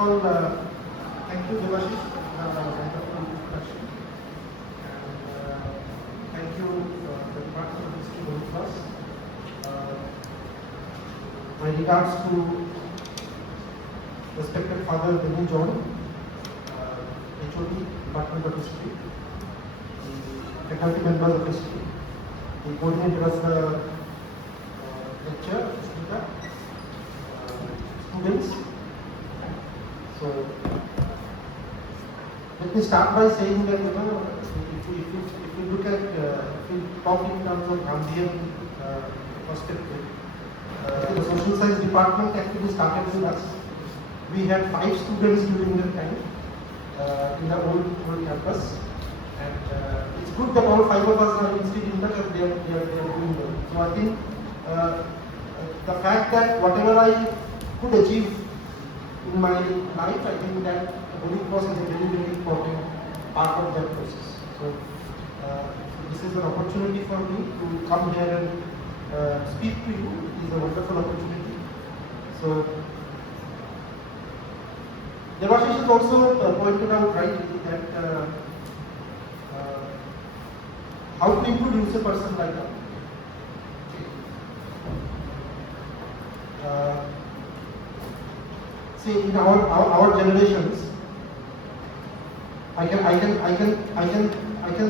All, thank you, Devashish, for the wonderful introduction. And thank you, the Department of History of Class. My regards to respected Father Gandhian John, HOD, Department of History, the faculty members of history, the coordinators of the lecture, speaker, students. So, let me start by saying that, if you look at, if you talk in terms of Gandhian perspective, the social science department actually started with us. We had 5 students during that time in the old campus, and it's good that all 5 of us are still in touch and they are doing well. So I think the fact that whatever I could achieve in my life, I think that Holy Cross is a very, very important part of that process. So, this is an opportunity for me to come here and speak to you. It is a wonderful opportunity. So, Devashish has also pointed out rightly that how to introduce a person like that. See, in our generations, I can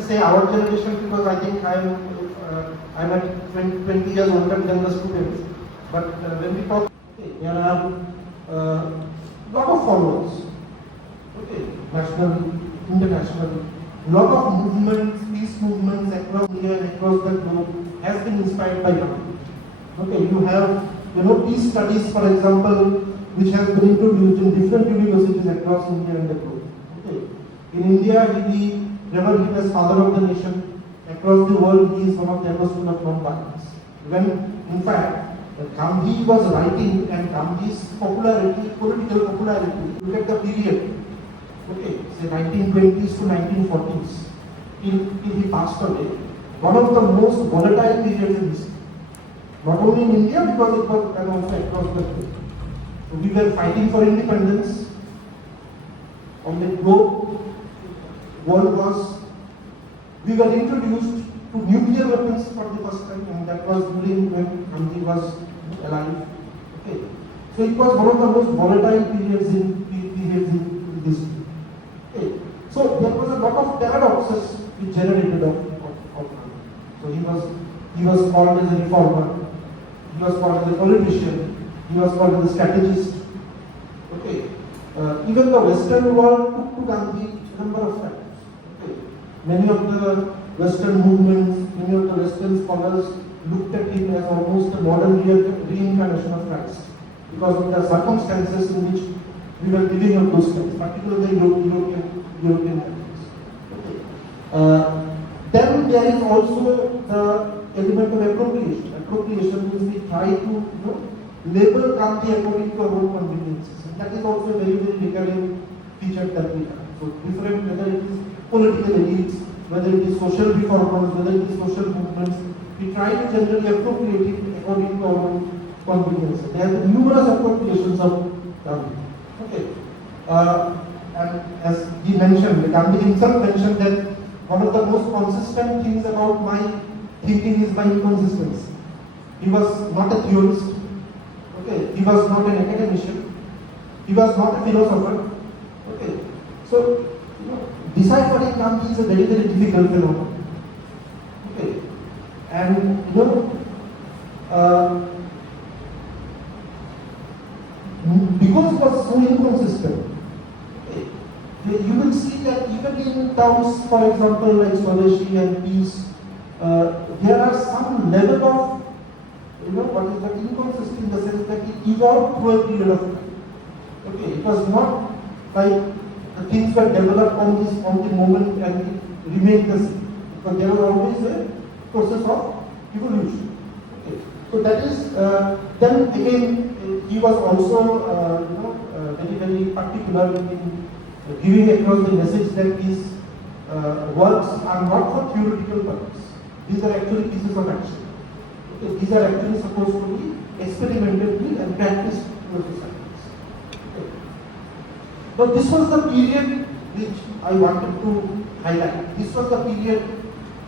say our generation because I think I'm at 20 years older than the students. But when we talk, okay, there are lot of followers. Okay, national, international, lot of movements, peace movements across India and across the globe has been inspired by Gandhi. Okay, you have peace studies, for example, which has been introduced in different universities across India and the globe. Okay. In India, he revered as father of the nation. Across the world, he is one of the ambassadors of non-violence. When, in fact, Gandhi was writing, and Gandhi's popularity, political popularity, look at the period, okay, say 1920s to 1940s, till he passed away, one of the most volatile periods in history. Not only in India, because it was also across the globe. We were fighting for independence. On the globe, world was, we were introduced to nuclear weapons for the first time, and that was during when Gandhi was alive. Okay. So it was one of the most volatile periods in history. Okay. So there was a lot of paradoxes which generated of Gandhi. So he was called as a reformer, he was called as a politician, he was called as a strategist. Okay. Even the Western world took to Gandhi a number of times. Okay. Many of the Western movements, many of the Western scholars looked at him as almost a modern reincarnation of Christ, because of the circumstances in which we were living at those times, particularly European countries. Okay. Then there is also the element of appropriation. Appropriation means we try to label Gandhi according to our own conveniences. And that is also a very, very recurring feature that we have. So different, whether it is political elites, whether it is social reformers, whether it is social movements, we try to generally appropriate it according to our own conveniences. There are numerous appropriations of Gandhi. Okay. And as he mentioned, Gandhi himself mentioned that one of the most consistent things about my thinking is my inconsistency. He was not a theorist. Okay, he was not an academician. He was not a philosopher. Okay, so deciphering Gandhi is a very, very difficult phenomenon. Okay, and because it was so inconsistent. Okay, you will see that even in terms, for example, like Swadeshi and peace, there are some level of what is the inconsistent in the sense that it evolved through a period of time. Okay, it was not like the things were developed on the moment and it remained the same. Because there was always a process of evolution. Okay, so that is then again he was also very, very particular in giving across the message that his works are not for theoretical purpose. These are actually pieces of action. These are actually supposed to be experimented with and practiced in the societies. Okay. But this was the period which I wanted to highlight. This was the period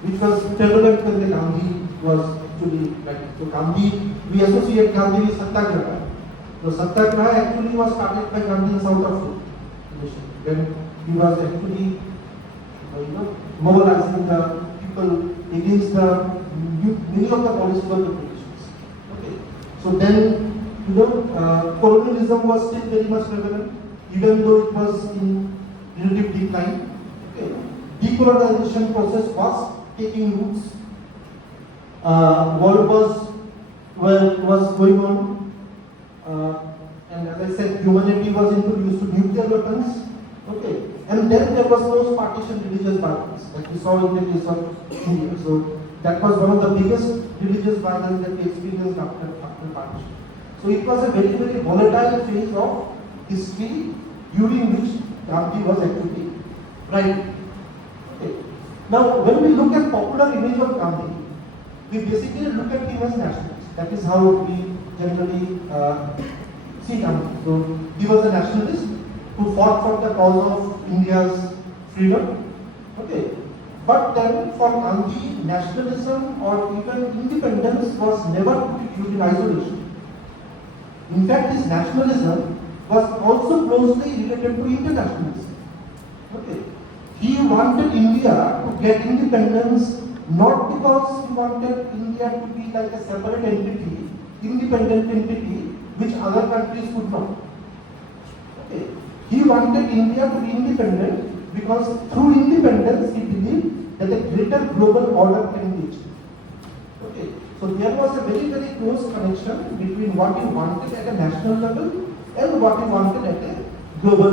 which was prevalent when the Gandhi was actually writing. So Gandhi, we associate Gandhi with Satyagraha. So Satyagraha actually was started by Gandhi in South Africa, when he was actually, mobilizing the people against the many of the policies of the British. Okay. So then, colonialism was still very much prevalent, even though it was in relative decline. Okay. Decolonization process was taking roots. World was going on, and as I said, humanity was introduced to nuclear weapons. Okay, and then there was no partition religious violence, like we saw in the case of India. So that was one of the biggest religious violence that we experienced after partition. So it was a very, very volatile phase of history during which Gandhi was actually writing. Okay. Now, when we look at popular image of Gandhi, we basically look at him as nationalist. That is how we generally see Gandhi. So he was a nationalist who fought for the cause of India's freedom. Okay. But then for Gandhi, nationalism or even independence was never viewed in isolation. In fact, his nationalism was also closely related to internationalism. Okay. He wanted India to get independence not because he wanted India to be like a separate entity, independent entity, which other countries could not. Okay. He wanted India to be independent because through independence he believed that a greater global order can be achieved. Okay. So there was a very, very close connection between what he wanted at a national level and what he wanted at a global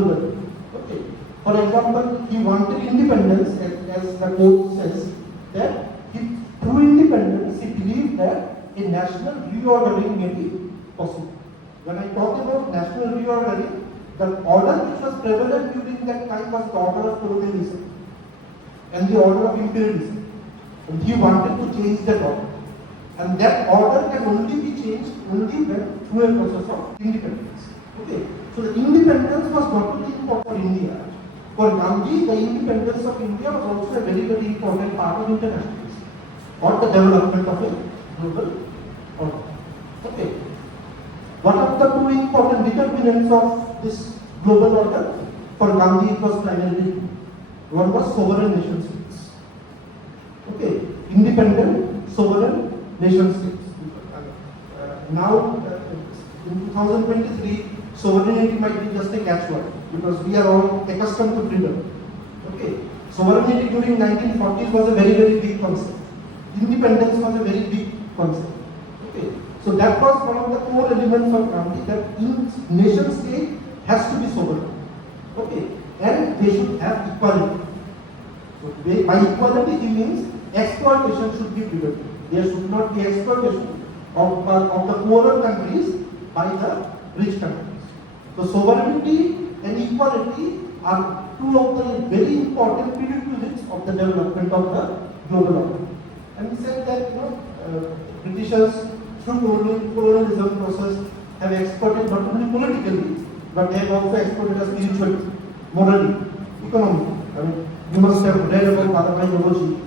level. Okay. For example, he wanted independence, as the quote says, that through independence he believed that a national reordering may be possible. When I talk about national reordering, the order which was prevalent during that time was the order of colonialism and the order of imperialism. And he wanted to change that order. And that order can only be changed only when through a process of independence. Okay. So the independence was not only important for India. For Gandhi, the independence of India was also a very, very important part of internationalism or the development of a global order. Okay. What are the two important determinants of this global order? For Gandhi, it was primarily one was sovereign nation states. Okay. Independent, sovereign nation states. Now, in 2023, sovereignty might be just a catchword because we are all accustomed to freedom. Okay. Sovereignty during 1940s was a very, very big concept. Independence was a very big concept. Okay. So that was one of the core elements of Gandhi, that each nation state has to be sovereign. Okay. And they should have equality. So by equality he means exploitation should be prevented. There should not be exploitation of the poorer countries by the rich countries. So sovereignty and equality are two of the very important prerequisites of the development of the global order. And we said that Britishers through colonialism process have exploited not only politically, but they have also exploited us spiritually, morally, economically. I mean, you must have read about Bhadravai Babaji,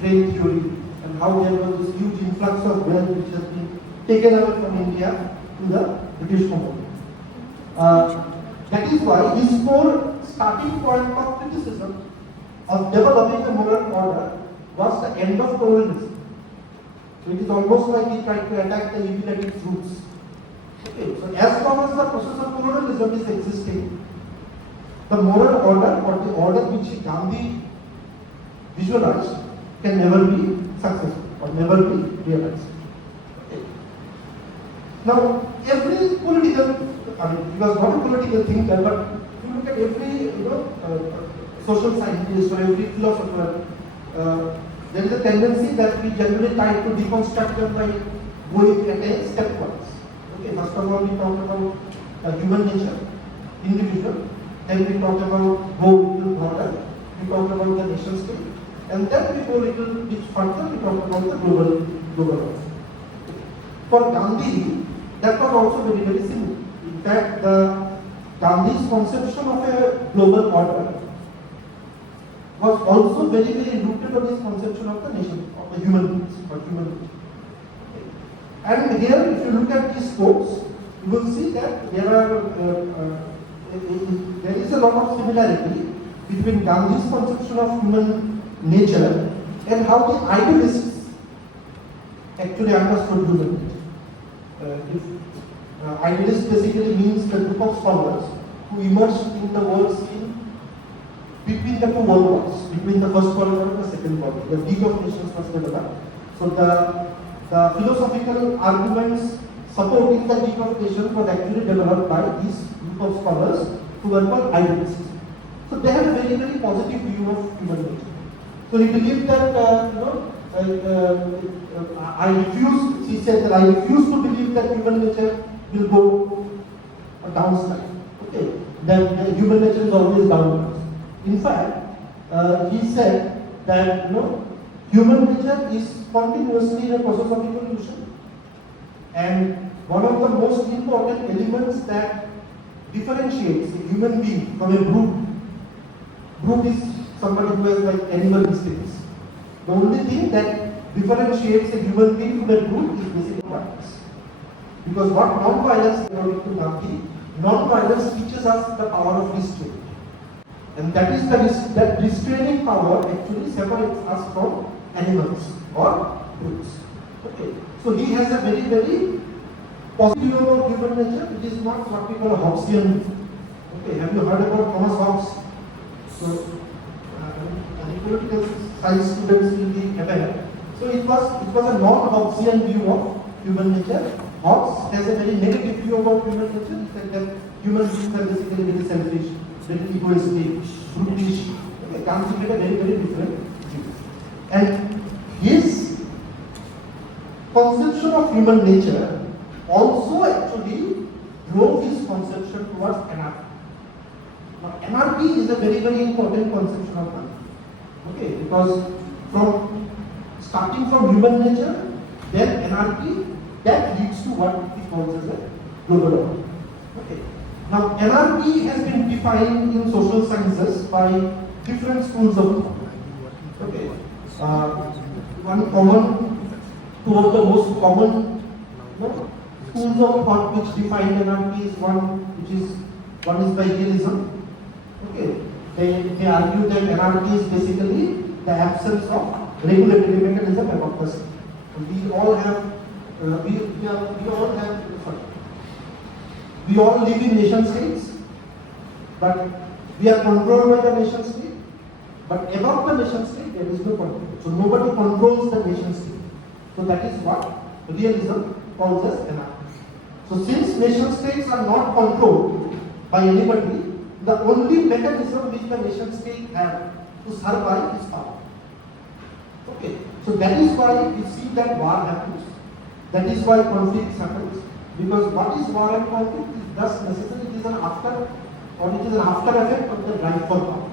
trade theory, and how there was this huge influx of wealth which has been taken away from India to the British Empire. That is why his core starting point of criticism of developing a moral order was the end of colonialism. So it is almost like he tried to attack the evil at its roots. Okay, so as long as the process of colonialism is existing, the moral order or the order which Gandhi visualized can never be successful or never be realized. Okay. Now, every political, he was not a political thinker, but if you look at every social scientist or every philosopher, there is a tendency that we generally try to deconstruct them by going at a stepwise. Okay, first of all we talk about human nature, individual, then we talk about go little broader, we talk about the nation state, and then we go little bit further, we talk about the global order. For Gandhi, that was also very, very similar. In fact, Gandhi's conception of a global order was also very, very rooted on his conception of the nation, of the human beings, or human being. And here, if you look at these quotes, you will see that there is a lot of similarity between Gandhi's conception of human nature and how the idealists actually understood human nature. Idealist basically means the group of scholars who immersed in the world scene between the two world wars, between the First World War and the Second World War. The League of Nations was developed. So the philosophical arguments supporting the League of Nations was actually developed by these group of scholars who were called idealists. So they have a very, very positive view of human nature. So he believed that, he said that I refuse to believe that human nature will go downslide. Okay, that human nature is always downwards. In fact, he said that human nature is continuously in a process of evolution, and one of the most important elements that differentiates a human being from a brute is somebody who has like animal instincts. The only thing that differentiates a human being from a brute is basically violence. Because what non-violence, according to Gandhi, non-violence teaches us the power of restraint. And that is that restraining power actually separates us from animals or brutes. Okay. So he has a very, very positive view about human nature. It is not what we call a Hobbesian. Okay. Have you heard about Thomas Hobbes? So, political science students will be aware. So it was a non-Hobbesian view of human nature. Hobbes has a very negative view about human nature. He said that human beings are basically very selfish, very egoistic, brutish. Okay, Gandhi had a very, very different view. And his conception of human nature also actually drove his conception towards anarchy. Now, anarchy is a very, very important conception of Gandhi. Okay, because starting from human nature, then anarchy, that leads to what he calls as a global order. Okay. Now, anarchy has been defined in social sciences by different schools of thought. Okay. Two of the most common schools of thought which define anarchy is one is by realism. Okay. They argue that anarchy is basically the absence of regulatory mechanism about the state. We all live in nation states, but we are controlled by the nation state. But above the nation state, there is no control. So nobody controls the nation state. So that is what realism calls as anarchy. So since nation states are not controlled by anybody, the only mechanism which the nation state have to survive is power. Okay. So that is why we see that war happens. That is why conflicts happens. Because what is war and conflict is thus necessary. It is an after effect of the drive for power.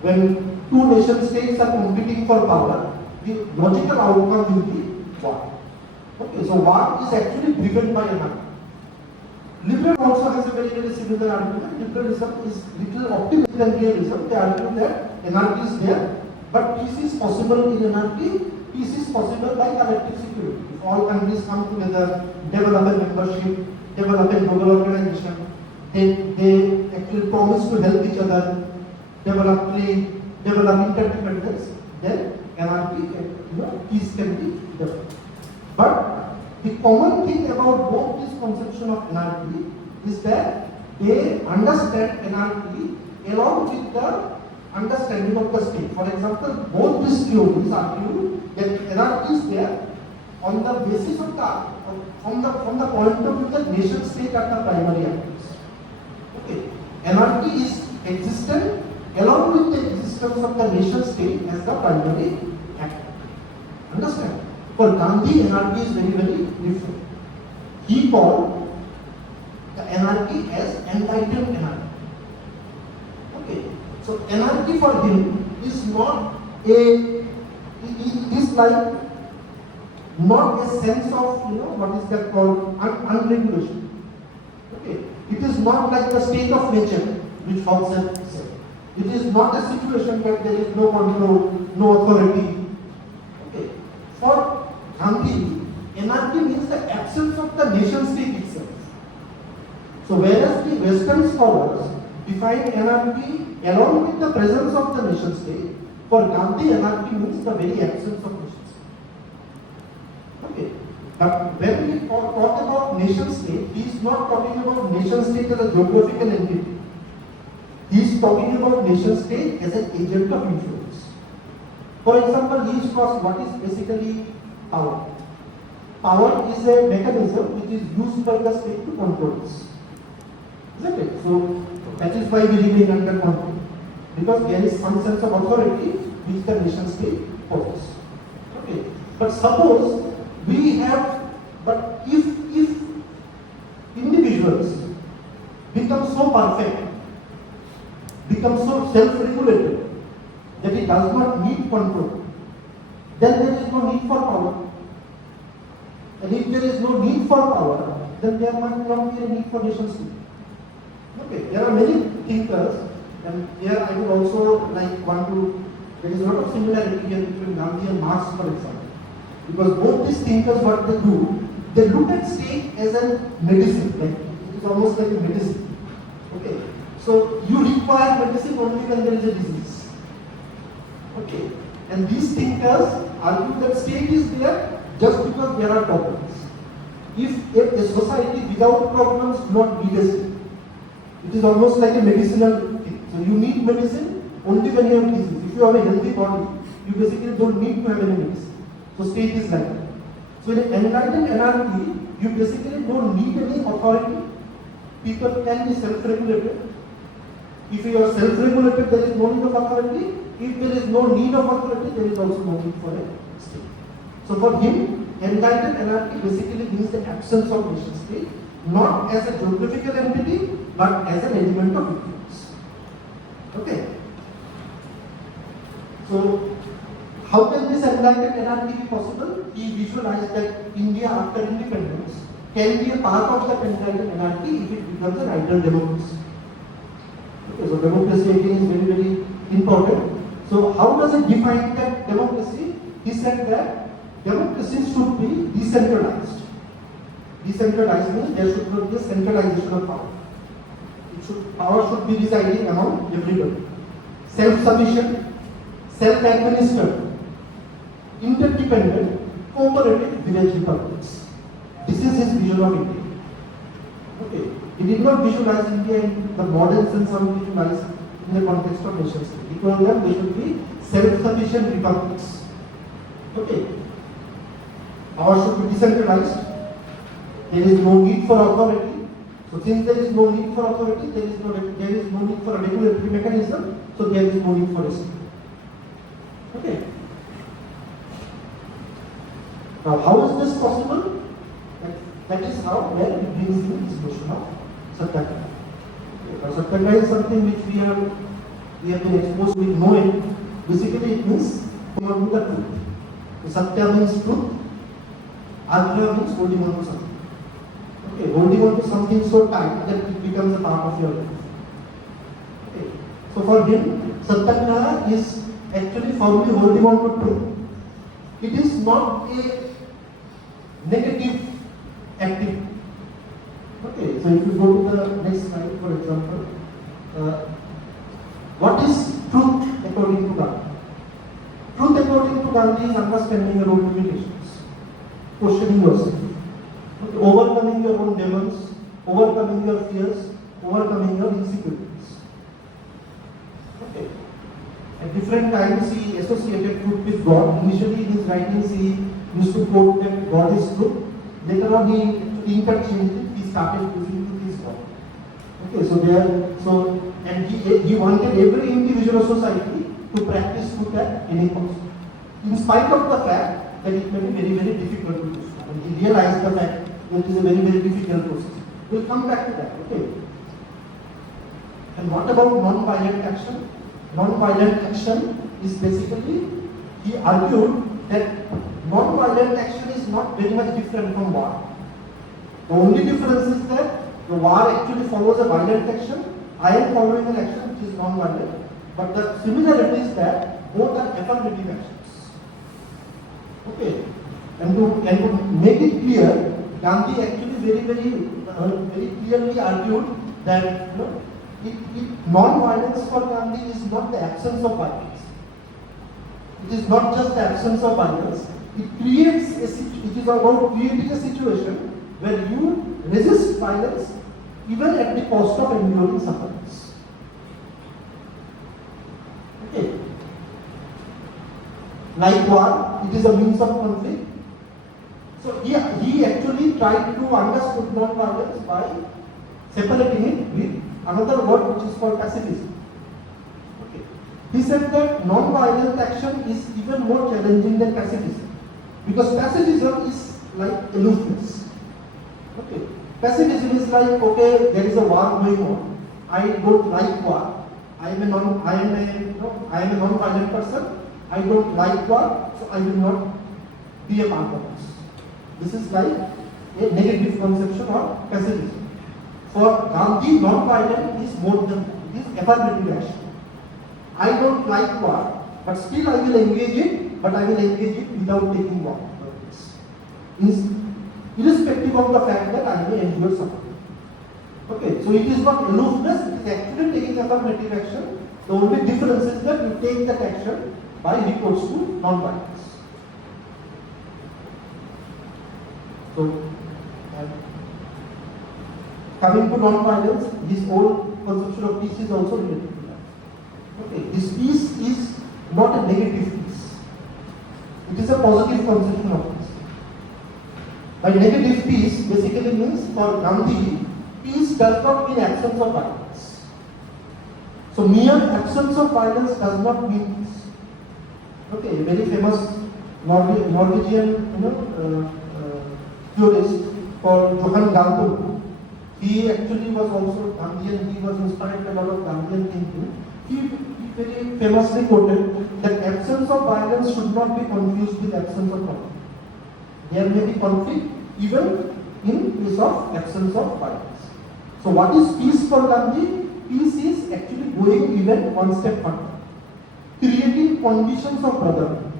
When two nation states are competing for power, the logical outcome will be war. Okay, so war is actually driven by anarchy. Liberal also has a very, very similar argument. Liberalism is little optimistic than realism. They argue that anarchy is there, but peace is possible in anarchy. Peace is possible by collective security. If all countries come together, develop a membership, develop a global organization, they actually promise to help each other, develop trade, develop interdependence, then anarchy, peace can be developed. But the common thing about both this conception of anarchy is that they understand anarchy along with the understanding of the state. For example, both these theories argue that anarchy is there on the basis of from the point of view that nation state are the primary actors. Okay, anarchy is existent along with the existence of the nation state as the primary actor. Understand? For Gandhi, anarchy is very, very different. He called the anarchy as enlightened anarchy. Okay, so anarchy for him is not not a sense of what is that called unregulation. Okay, it It is not like the state of nature, which Hobbes had said. It is not a situation where there is no control, no authority. Okay. For Gandhi, anarchy means the absence of the nation state itself. So whereas the Western scholars define anarchy along with the presence of the nation state, for Gandhi anarchy means the very absence of nation state. Okay. But when we talk about nation state, he is not talking about nation state as a geographical entity. He is talking about nation state as an agent of influence. For example, he is asked what is basically power. Power is a mechanism which is used by the state to control us. Isn't it? So that is why we remain under control. Because there is some sense of authority which the nation state holds. Okay. But suppose we have, but if individuals become so perfect, become so self-regulated that it does not need control, then there is no need for power. And if there is no need for power, then there must not be a need for nation state. Okay, there are many thinkers, and here I would also want to, there is a lot of similarity here between Gandhi and Marx, for example. Because both these thinkers, what they do, they look at state as a medicine, like it is almost like a medicine. Okay, so you require medicine only when there is a disease. Okay, and these thinkers argue that state is there just because there are problems. If a society without problems does not need a state, it is almost like a medicinal thing. So you need medicine only when you have disease. If you have a healthy body, you basically don't need to have any medicine. So state is like that. So in enlightened anarchy, you basically don't need any authority. People can be self-regulated. If you are self-regulated, there is no need of authority. If there is no need of authority, there is also no need for a state. So for him, enlightened anarchy basically means the absence of nation state, not as a geographical entity, but as an element of influence. Okay. So how can this enlightened anarchy be possible? He visualized that India after independence can be a part of that enlightened anarchy if it becomes an ideal democracy. Okay, so democracy again is very, very important. So how does it define that democracy? He said that democracy should be decentralized. Decentralized means there should not be a centralization of power. Power should be residing among everybody. Self-sufficient, self-administered, interdependent, cooperative village republics. This is his vision of India. Okay. He did not visualize India in the modern sense of visualize in the context of nation state. He told them they should be self-sufficient republics. Okay. Power should be decentralized. There is no need for authority. So since there is no need for authority, there is no need for a regulatory mechanism. So there is no need for a state. Okay. Now, how is this possible? That is how where it brings in this notion of satyagraha. Now, satyagraha is something which we have been exposed to. We know it. Basically, it means holding on to the truth. So, satya means truth. Agraha means holding on to something. Okay, holding on to something so tight that it becomes a part of your life. Okay. So for him, satyagraha is actually firmly holding on to truth. It is not a negative activity. Okay, so if you go to the next slide, for example, what is truth according to Gandhi? Truth according to Gandhi is understanding your own limitations, questioning yourself, overcoming your own demons, overcoming your fears, overcoming your insecurities. Okay. At different times he associated truth with God. Initially in his writings he used to quote that God is truth. Later on he interchanged it. He started using truth is God. Okay, and he wanted every individual society to practice truth at any cost, in spite of the fact that it may be very, very difficult to do so. And he realized the fact that it is a very, very difficult process. We'll come back to that. Okay. And what about non-violent action? Non-violent action is basically, he argued that non-violent action is not very much different from war. The only difference is that The war actually follows a violent action. I am following an action which is non-violent. But the similarity is that both are affirmative actions. Okay. And to make it clear, Gandhi actually very clearly argued that non-violence for Gandhi is not the absence of violence. It is not just the absence of violence. It is about creating a situation where you resist violence even at the cost of enduring sufferings. Okay. Like war, it is a means of conflict. So he actually tried to understand non-violence by separating it with another word which is called pacifism. Okay. He said that non-violent action is even more challenging than pacifism, because pacifism is like aloofness. Okay. Pacifism is like, okay, there is a war going on. I don't like war. I am a non-violent person. I don't like war, so I will not be a part of this. This is like a negative conception of pacifism. For Gandhi, non-violent is more than that. It is affirmative action. I don't like war, but still I will engage it, but I will engage it without taking war. Irrespective of the fact that I may endure suffering. Okay, so it is not aloofness, it is actually taking affirmative action. The only difference is that you take that action by recourse to non-violence. So, coming to non-violence, his whole conception of peace is also related to that. Okay, this peace is not a negative peace. It is a positive conception of peace. By negative peace basically means for Gandhi, peace does not mean absence of violence. So mere absence of violence does not mean peace. Okay, a very famous Norwegian theorist called Johan Gandhian. He actually was also Gandhian. He was inspired by a lot of Gandhian thinking. He very famously quoted that absence of violence should not be confused with absence of conflict. There may be conflict even in case of absence of violence. So what is peace for Gandhi? Peace is actually going even one step further. Creating conditions of brotherhood.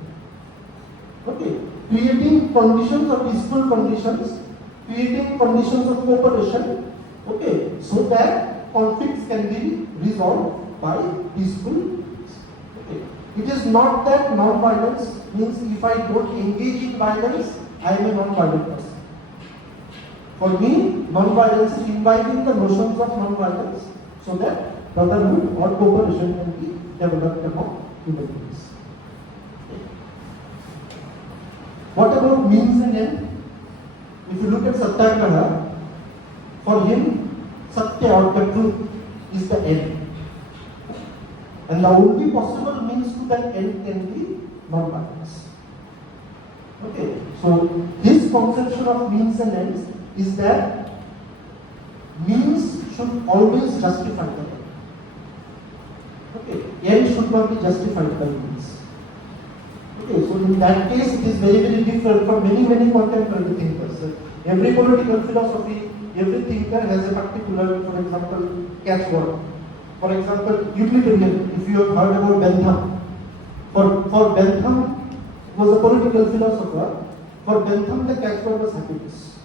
Okay. Creating conditions of peaceful conditions, creating conditions of cooperation, okay, so that conflicts can be resolved by peaceful means. Okay. It is not that non-violence means if I don't engage in violence, I am a non-violent person. For me, non-violence is imbibing the notions of non-violence so that brotherhood or cooperation can be developed among human beings. What about means and end? If you look at Satyagraha, for him, Satya or the truth is the end. And the only possible means to that end can be non-violence. Okay, so his conception of means and ends is that means should always justify the end. Okay, end should not be justified by means. Okay, so in that case, it is very different from many contemporary thinkers. Every political philosophy, every thinker has a particular, for example, catchword. For example, utilitarian, if you have heard about Bentham. For Bentham, was a political philosopher. For Bentham, the catchword was happiness.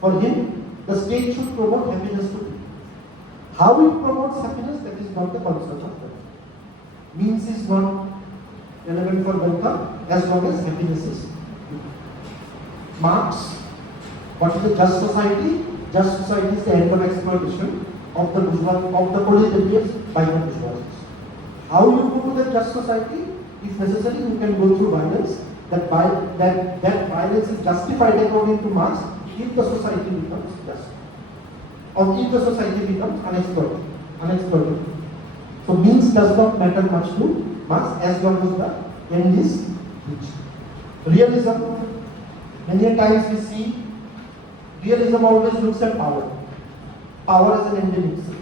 For him, the state should promote happiness to people. How it promotes happiness, that is not the concept of Bentham. Means is not relevant for Bentham as long as happiness is. Marx, what is a just society? Just society is the end of exploitation of the proletariat by the bourgeoisie. How you go to the just society? If necessary, you can go through violence. That violence is justified according to Marx if the society becomes just, or if the society becomes unexploited. So means does not matter much to Marx as long as the end is reached. Realism, many times we see realism always looks at power. Power as an end in itself.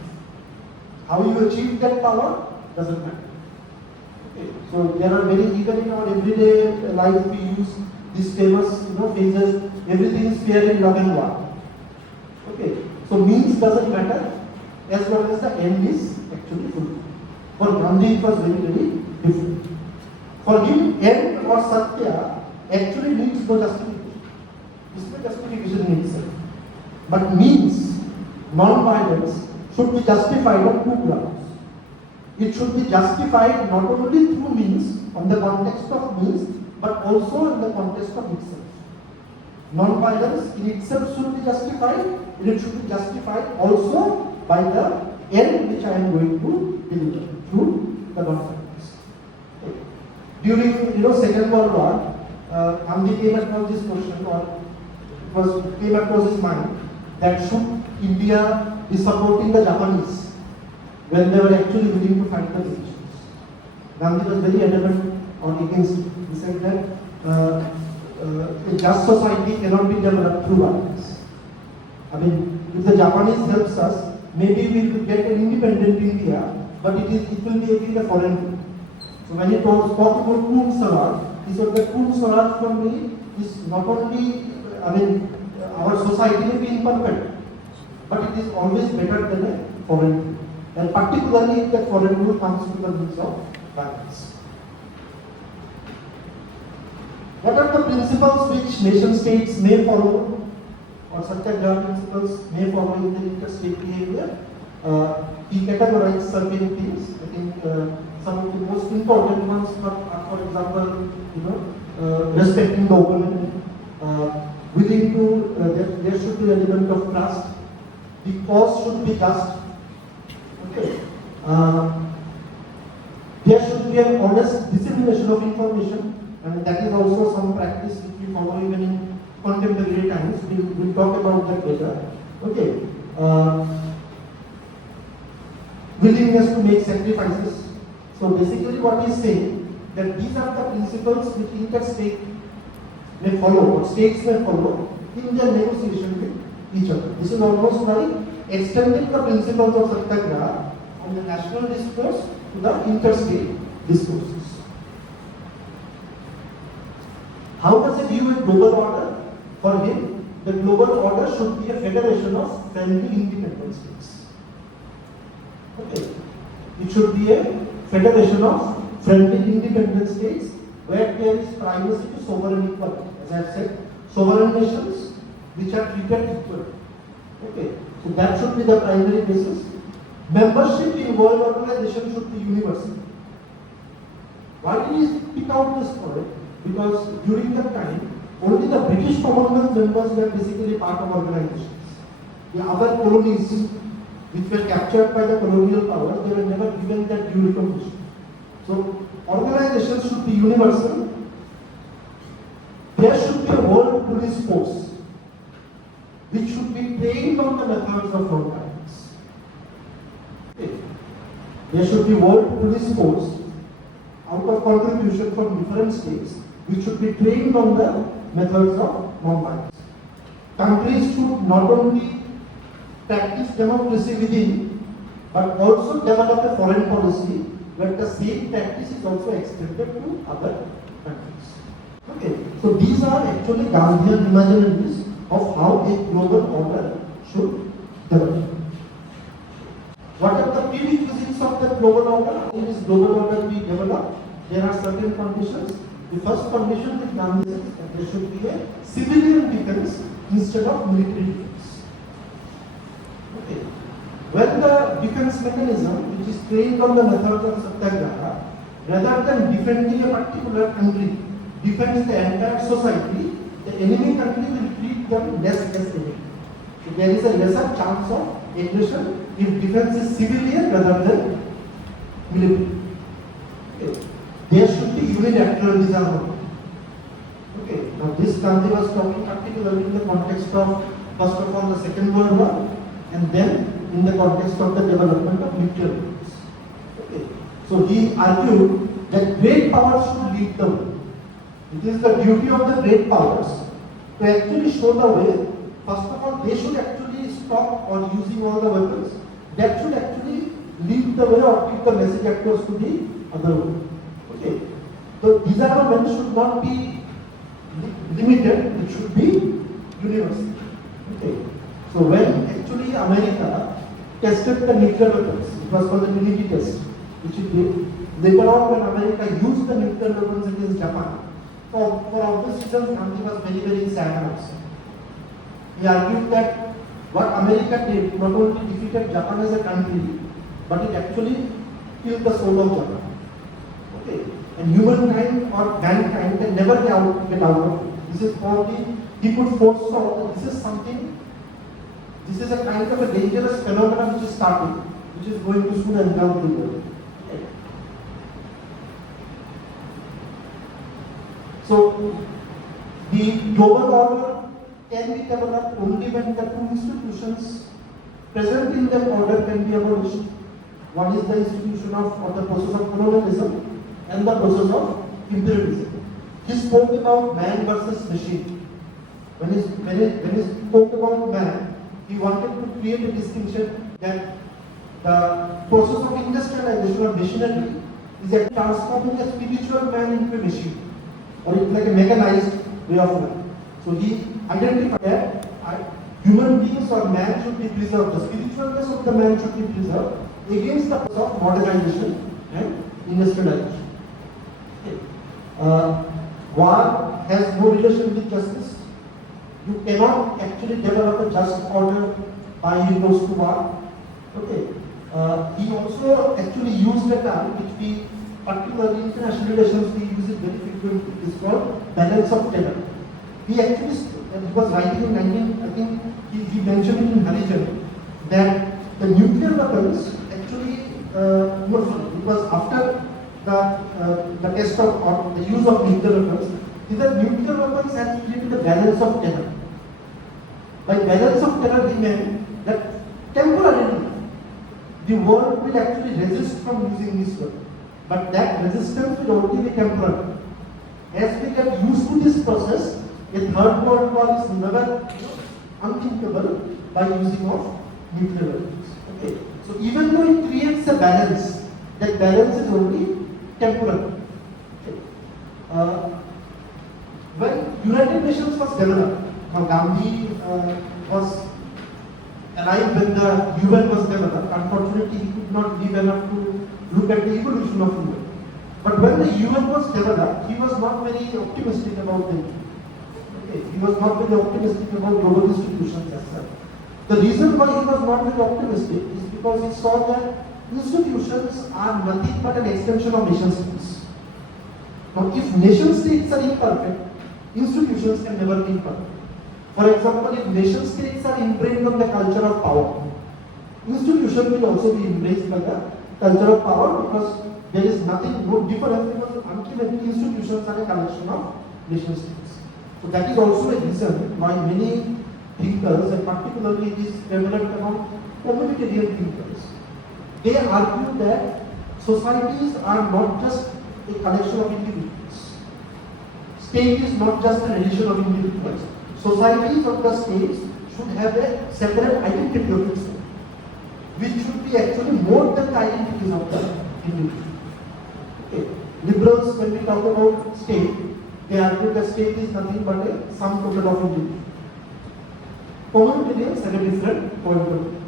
How you achieve that power doesn't matter. Okay. So there are even in our everyday life we use these famous phrases, everything is fair in love and war. Okay. So So means doesn't matter as long as the end is actually fulfilled. For Gandhi it was very, very different. For him, end or satya actually needs no justification. It's no justification in itself. But means, non-violence, should be justified on two grounds. It should be justified not only through means, on the context of means, but also in the context of itself. Non-violence in itself should be justified, and it should be justified also by the end which I am going to deliver through the non-violence. Okay. During Second World War, Gandhi came across this question, or came across his mind that should India be supporting the Japanese when they were actually willing to fight the British. Gandhi was very adamant on against it. He said that a just society cannot be developed through violence. I mean, if the Japanese helps us, maybe we will get an independent India, but it will be again a foreign thing. So when he spoke about Kuhn Swaraj, he said that Kuhn Swaraj for me is not only, our society may be imperfect, but it is always better than a foreign thing. And particularly if that foreign rule comes to the means of violence. What are the principles which nation states may follow, or satyagraha principles may follow in the interstate behavior? He categorized certain things. I think some of the most important ones are, for example, respecting the opponent, willing to, there should be an element of trust, the cause should be just. Okay. There should be an honest dissemination of information, and that is also some practice which we follow even in contemporary times. We'll talk about that later. Okay. Willingness to make sacrifices. So basically what he's saying, that these are the principles which interstate may follow, or states may follow in their negotiation with each other. This is almost like extending the principles of satyagraha from the national discourse to the interstate discourses. How does he view a global order? For him, the global order should be a federation of friendly independent states. Okay. It should be a federation of friendly independent states where there is primacy to sovereign equality. As I have said, sovereign nations which are treated equally. Okay. So that should be the primary basis. Membership in world organization should be universal. Why did he pick out this point? Because during that time, only the British Commonwealth members were basically part of organizations. The other colonies which were captured by the colonial powers, they were never given that due recognition. So organizations should be universal. There should be a world police force which should be trained on the methods of non-violence. Okay. There should be world police force out of contribution from different states which should be trained on the methods of non-violence. Countries should not only practice democracy within, but also develop a foreign policy where the same practice is also extended to other countries. Okay, so these are actually Gandhian imaginaries of how a global order should develop. What are the prerequisites of the global order? How is global order be developed? There are certain conditions. The first condition with Gandhi is that there should be a civilian defense instead of military defense. Okay. When the defense mechanism, which is trained on the methods of satyagraha, rather than defending a particular country, defends the entire society, the enemy country will treat them less as enemy. So there is a lesser chance of aggression if defense is civilian rather than military. Okay. There should be unilateral disarmament. Okay. Now this Gandhi was talking particularly in the context of, first of all, the Second World War, and then in the context of the development of nuclear weapons. Okay. So he argued that great powers should lead the way. It is the duty of the great powers to actually show the way. First of all, they should actually stop on using all the weapons. That should actually lead the way or keep the message across to the other world. Okay. So disarmament should not be limited, it should be universal. Okay. So when actually America tested the nuclear weapons, it was called the Trinity test, which it did. Later on, when America used the nuclear weapons against Japan, for obvious reasons, Gandhi was very sad also. He argued that what America did not only defeated Japan as a country, but it actually killed the soul of Japan. Okay, and humankind or mankind can never get out of it. This is probably he could foresaw that this is something. This is a kind of a dangerous phenomenon which is starting, which is going to soon engulf the world. So, the global order can be developed only when the two institutions present in that order can be abolished. One is the institution of or the process of colonialism and the process of imperialism. He spoke about man versus machine. When he spoke about man, he wanted to create a distinction that the process of industrialization of machinery is a transforming a spiritual man into a machine, or it's like a mechanized way of life. So he identified that human beings or man should be preserved, the spiritualness of the man should be preserved against the process of modernization and industrialization. Okay. War has no relation with justice. You cannot actually develop a just order by recourse to war. Okay. He also actually used a term which we, particularly in international relations, we use it very frequently. It's called balance of terror. He actually, he was writing in 19, I think he mentioned it in Harijan, that the nuclear weapons actually, it was after the test of, or the use of nuclear weapons, the nuclear weapons had created the balance of terror. By balance of terror, he meant that temporarily the world will actually resist from using this weapon. But that resistance will only be temporary. As we get used to this process, a third world war is never unthinkable by using of nuclear weapons. Okay. So even though it creates a balance, that balance is only temporary. Okay. When United Nations was developed, now Gandhi was alive when the UN was developed. Unfortunately, he could not live enough to look at the evolution of UN. But when the UN was developed, he was not very optimistic about the UN. Okay, he was not very optimistic about global institutions as such. The reason why he was not very optimistic is because he saw that institutions are nothing but an extension of nation states. Now, if nation states are imperfect, institutions can never be perfect. For example, if nation states are ingrained on the culture of power, institutions will also be embraced by the culture of power, because there is nothing no difference, because ultimately institutions are a collection of nation states. So that is also a reason why many thinkers, and particularly it is prevalent among communitarian thinkers, they argue that societies are not just a collection of individuals. State is not just an addition of individuals. Societies of the states should have a separate identity of itself, which should be actually more than the identities of the individual. Okay. Liberals, when we talk about state, they argue that state is nothing but a sum total of individuals. Communitarians have a different point of view.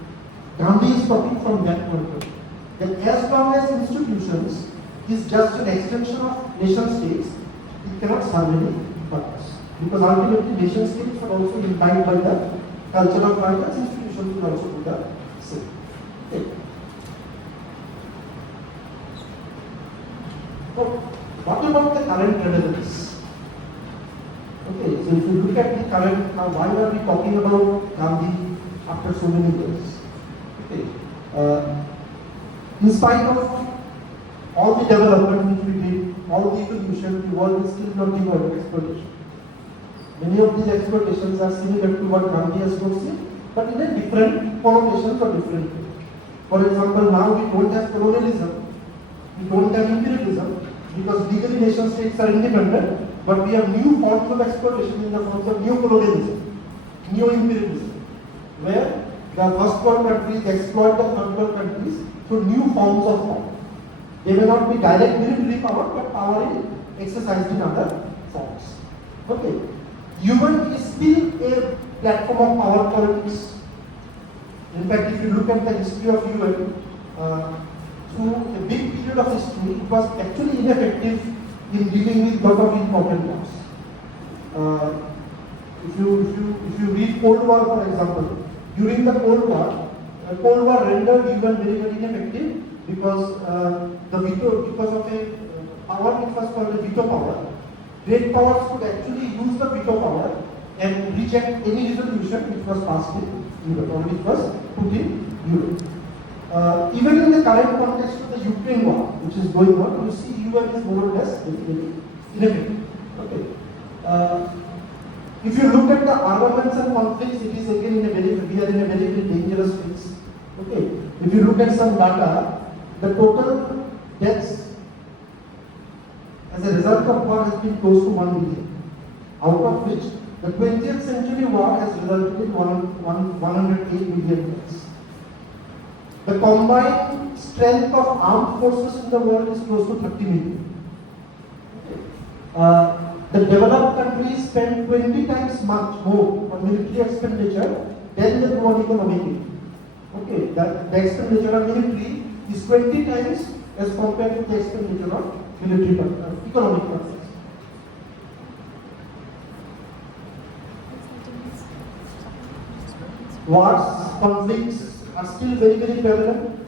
Gandhi is talking from that point of view, that as long as institutions is just an extension of nation states, it cannot serve any purpose. Because ultimately nation states are also implied by the culture of violence, institutions will also do the same. Okay. So, what about the current prevalence? Okay, so if you look at the current, now why are we talking about Gandhi after so many years? Okay. In spite of all the development which we did, all the evolution, the world is still not devoid of exploitation. Many of these exploitations are similar to what Gandhi has foreseen, but in a different connotations or different way. For example, now we don't have colonialism, we don't have imperialism, because legally nation states are independent, but we have new forms of exploitation in the forms of neo-colonialism, neo-imperialism, where the first world countries exploit the third world countries through new forms of power. They may not be direct military power, but power is exercised in other forms. Okay. UN is still a platform of power politics. In fact, if you look at the history of UN, through a big period of history, it was actually ineffective in dealing with lot of important wars. If you read Cold War, for example, during the Cold War rendered UN very ineffective because because of a power which was called a veto power. Great powers could actually use the veto power and reject any resolution which was passed in Europe or which was put in Europe. Even in the current context of the Ukraine war, which is going on, you see UN is more or less very ineffective. Okay. If you look at the armaments and conflicts, it is again we are in a very dangerous phase. Okay. If you look at some data, the total deaths as a result of war has been close to 1 million, out of which the 20th century war has resulted in 108 million deaths. The combined strength of armed forces in the world is close to 30 million. The developed countries spend 20 times much more on military expenditure than they do on economic. Okay, the expenditure on military is 20 times as compared to the expenditure of military economic purposes. Wars, conflicts are still very prevalent.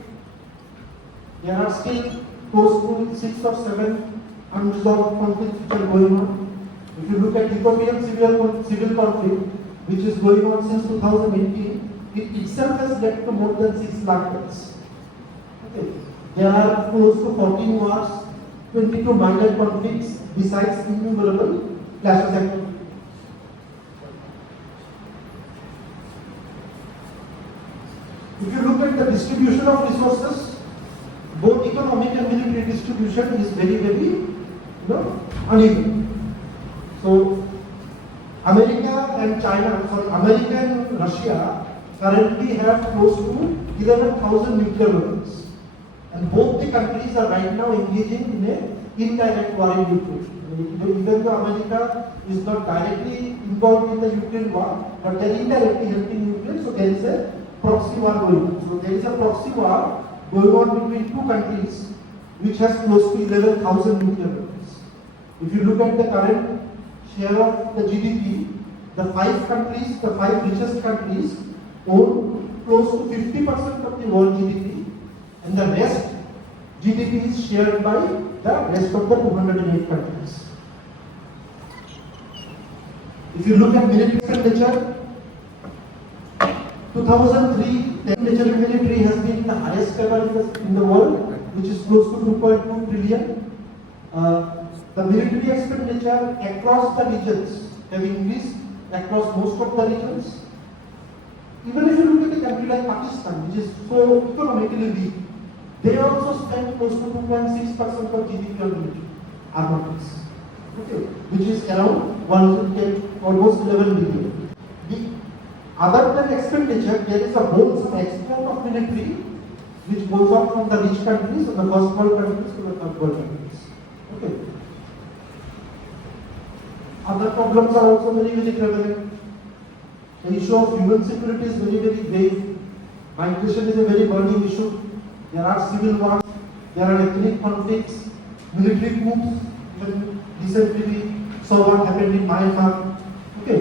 There are still close to 6 or 7 unresolved conflicts which are going on. If you look at Ethiopian civil conflict, which is going on since 2018, it itself has led to more than 6 lakh deaths. Okay. There are close to 14 wars, 22 minor conflicts, besides innumerable clashes and conflicts. If you look at the distribution of resources, both economic and military distribution is very uneven. So, America and Russia currently have close to 11,000 nuclear weapons. And both the countries are right now engaging in an indirect war in Ukraine. Even though America is not directly involved in the Ukraine war, but they are indirectly helping Ukraine, so there is a proxy war going on. So there is a proxy war going on between two countries which has close to 11,000 nuclear weapons. If you look at the current share of the GDP, the 5 richest countries own close to 50% of the world GDP, and the rest GDP is shared by the rest of the 208 countries. If you look at military expenditure, 2003, the expenditure in military has been the highest ever in the world, which is close to 2.2 trillion. The military expenditure across the regions have increased across most of the regions. Even if you look at a country like Pakistan, which is so economically weak, they also spend close to 2.6% of GDP on military armaments, okay, which is around almost 11 billion. Other than expenditure, there is a wholesome export of military which goes on from the rich countries and the first world countries to the third world countries. Okay. Other problems are also very prevalent. The issue of human security is very grave. Migration is a very burning issue. There are civil wars, there are ethnic conflicts, military coups. Even recently we saw what happened in Myanmar. Okay.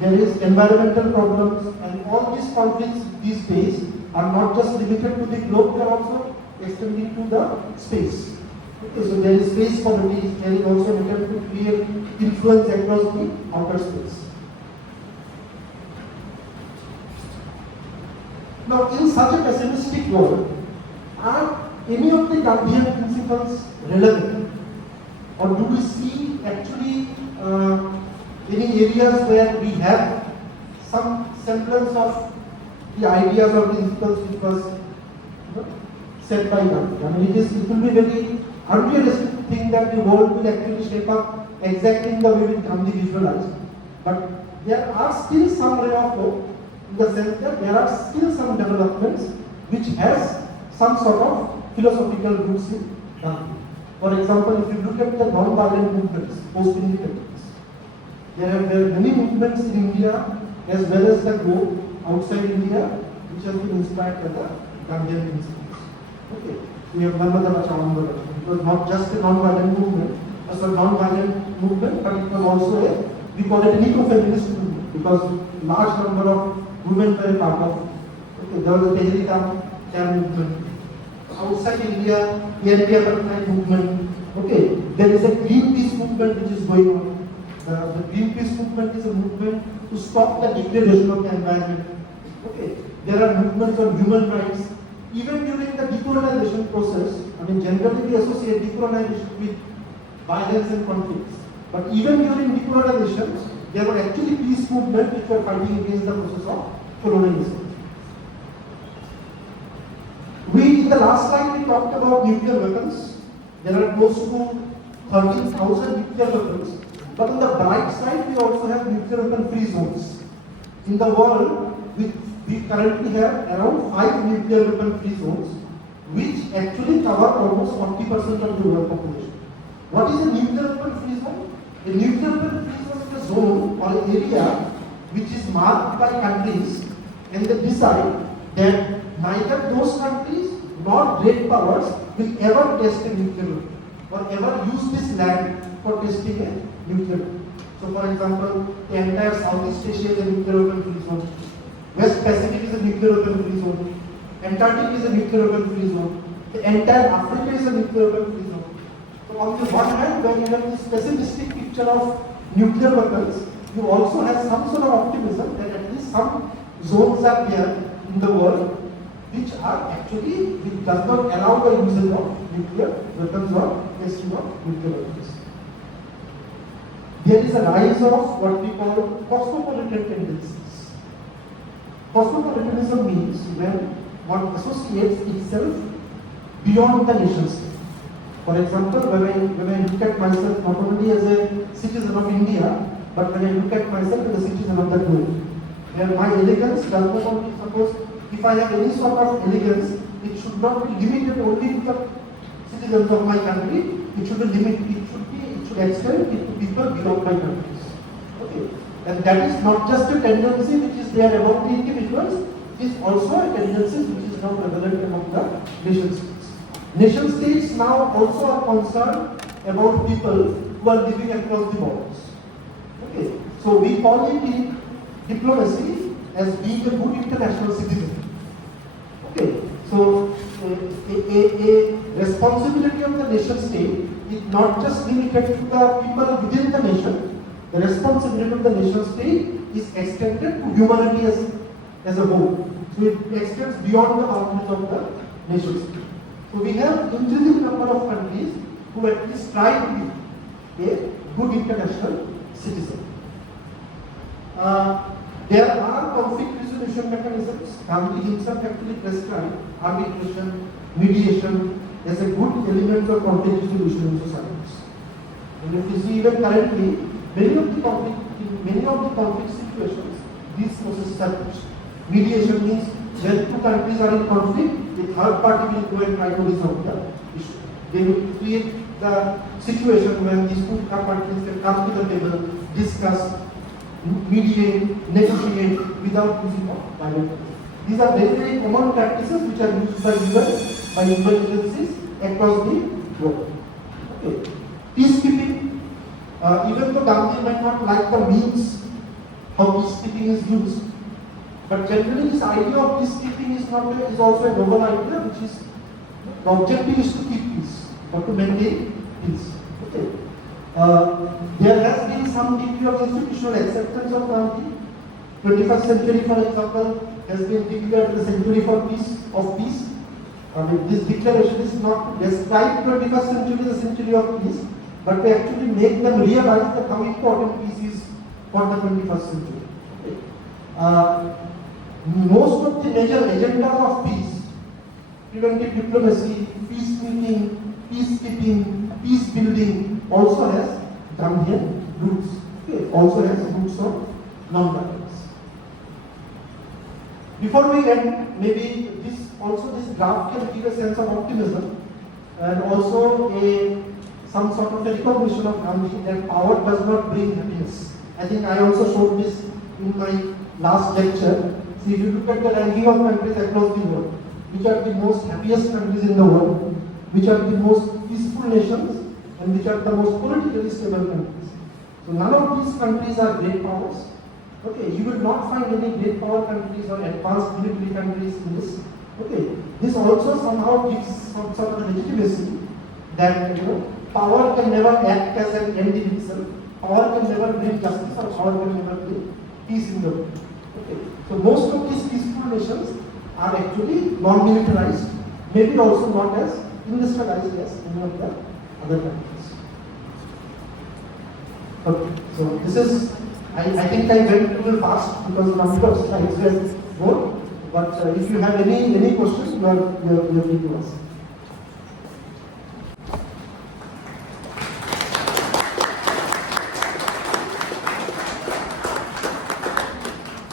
There is environmental problems, and all these conflicts these days are not just limited to the globe, they are also extending to the space. Okay, so there is space politics, there is also an attempt to create influence across the outer space. Now, in such a pessimistic world, are any of the Gandhian principles relevant? Or do we see actually any areas where we have some semblance of the ideas or principles which was set by Gandhi? I mean, it will be very unrealistic to think that the world will actually shape up exactly in the way which Gandhi visualized. But there are still some ray of hope, in the sense that there are still some developments which has some sort of philosophical roots in Gandhi. For example, if you look at the non-violent movements, post-independence, there are many movements in India as well as the globe outside India which has been inspired by the Gandhian principles. Okay, we have Narmada Bachao Andolon. It was not just a non-violent movement, it was a non-violent movement, but it was also a, we call it an eco-feminist movement, because large number of women were a part of. Okay, there was a Tehri Kam movement. Outside India, anti-apartheid movement. Okay, there is a Greenpeace movement which is going on. The Greenpeace movement is a movement to stop the degradation of the environment. Okay, there are movements on human rights. Even during the decolonization process, I mean, generally we associate decolonization with violence and conflicts. But even during decolonization, there were actually peace movements which were fighting against the process of colonialism. In the last slide, we talked about nuclear weapons. There are close to 13,000 nuclear weapons. But on the bright side, we also have nuclear weapon free zones. In the world, we currently have around 5 nuclear weapon free zones, which actually cover almost 40% of the world population. What is a nuclear weapon free zone? A nuclear weapon free zone is a zone or an area which is marked by countries, and they decide that neither those countries nor great powers will ever test a nuclear weapon or ever use this land for testing a nuclear weapon. So, for example, the entire Southeast Asia is a nuclear weapon free zone. West Pacific is a nuclear weapon free zone. Antarctic is a nuclear weapon free zone. The entire Africa is a nuclear weapon free zone. So, on the one hand, when you have this pessimistic picture of nuclear weapons, you also have some sort of optimism that at least some zones are there in the world which are actually, which does not allow the usage of nuclear weapons or testing of nuclear weapons. There is a rise of what we call cosmopolitan tendencies. Cosmopolitanism means when one associates itself beyond the nation state. For example, when I look at myself not only as a citizen of India, but when I look at myself as a citizen of the globe, where my elegance does not only, suppose if I have any sort of elegance, it should not be limited only to the citizens of my country. It should be limited. It should extend it to people beyond my countries. Okay, and that is not just a tendency which is there among the individuals. It is also a tendency which is now prevalent among the nation states. Nation states now also are concerned about people who are living across the borders. Okay, so we call it in diplomacy as being a good international citizen. Okay, so a responsibility of the nation state is not just limited to the people within the nation. The responsibility of the nation state is extended to humanity as a whole. So it extends beyond the boundaries of the nation state. So we have increasing number of countries who at least try to be a good international citizen. There are conflict resolution mechanisms. Gandhi himself actually prescribed arbitration, mediation as a good element of conflict resolution in societies. And if you see even currently, many of the conflict situations, these processes are pushed. Mediation means when two countries are in conflict, the third party will go and try to resolve the issue. They will create the situation when these two parties can come to the table, discuss, mediate, negotiate without using of violent force. These are very, very common practices which are used by UN, by UN agencies across the world. Okay. Peacekeeping, even though Gandhi might not like the means how peacekeeping is used, but generally this idea of peacekeeping is also a noble idea, which is the objective is to keep peace or to maintain peace. Okay. There has been some degree of institutional acceptance of Gandhi. 21st century, for example, has been declared the century for peace. This declaration is not to describe 21st century as a century of peace, but to actually make them realize that how important peace is for the 21st century. Okay. Most of the major agendas of peace, preventive diplomacy, peacekeeping, peace building, also has Gandhian roots. Okay. Also has roots of non-violence. Before we end, maybe this draft can give a sense of optimism and also some sort of a recognition of Gandhi that power does not bring happiness. I think I also showed this in my last lecture. See, if you look at the ranking of countries across the world, which are the most happiest countries in the world, which are the most peaceful nations, and which are the most politically stable countries. So none of these countries are great powers. Okay, you will not find any great power countries or advanced military countries in this. Okay, this also somehow gives some sort of legitimacy that power can never act as an end in itself. Power can never bring justice, or power can never bring peace in the world. Okay, so most of these peaceful nations are actually non-militarized, maybe also not as industrialized as any of the other countries. Okay, so this is, I think I went a little fast because the number of slides were more, but if you have any questions, you are free to ask.